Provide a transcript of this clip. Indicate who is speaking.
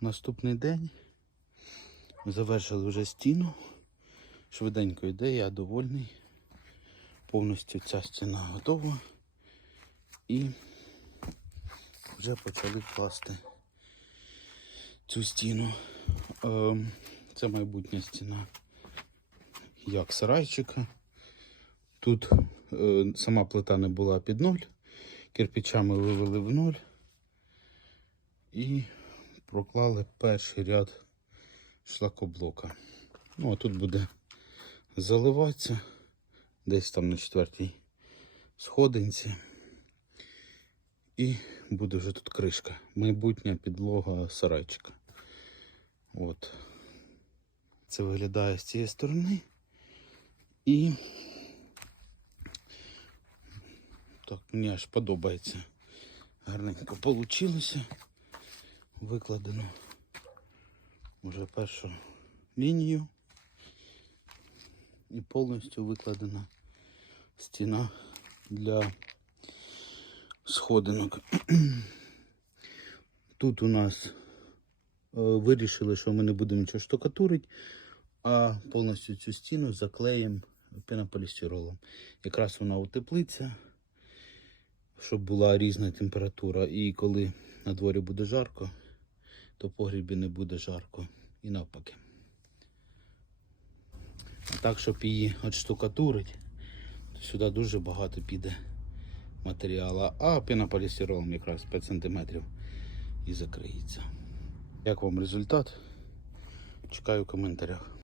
Speaker 1: Наступний день завершили вже стіну. Швиденько йде, я довольний. Повністю ця стіна готова. І вже почали класти цю стіну. Ем, Це майбутня стіна як сарайчика. Тут е, сама плита не була під ноль. Кирпичами вивели в ноль. І проклали перший ряд шлакоблока. Ну, а тут буде заливатися десь там на четвертій сходинці. І буде вже тут кришка. Майбутня підлога сарайчика. От. Це виглядає з цієї сторони. І так, мені аж подобається. Гарненько получилося. Викладено вже першу лінію. І повністю викладена стіна для сходинок. Тут у нас е, вирішили, що ми не будемо нічого штукатурити, а повністю цю стіну заклеїмо пенополістиролом. Якраз вона утеплиться, щоб була різна температура. І коли на дворі буде жарко, то погрібі не буде жарко. І навпаки. А так, щоб її отштукатурити, то сюди дуже багато піде матеріалу, а пінополістиролом якраз 5 см і закриється. Як вам результат? Чекаю в коментарях.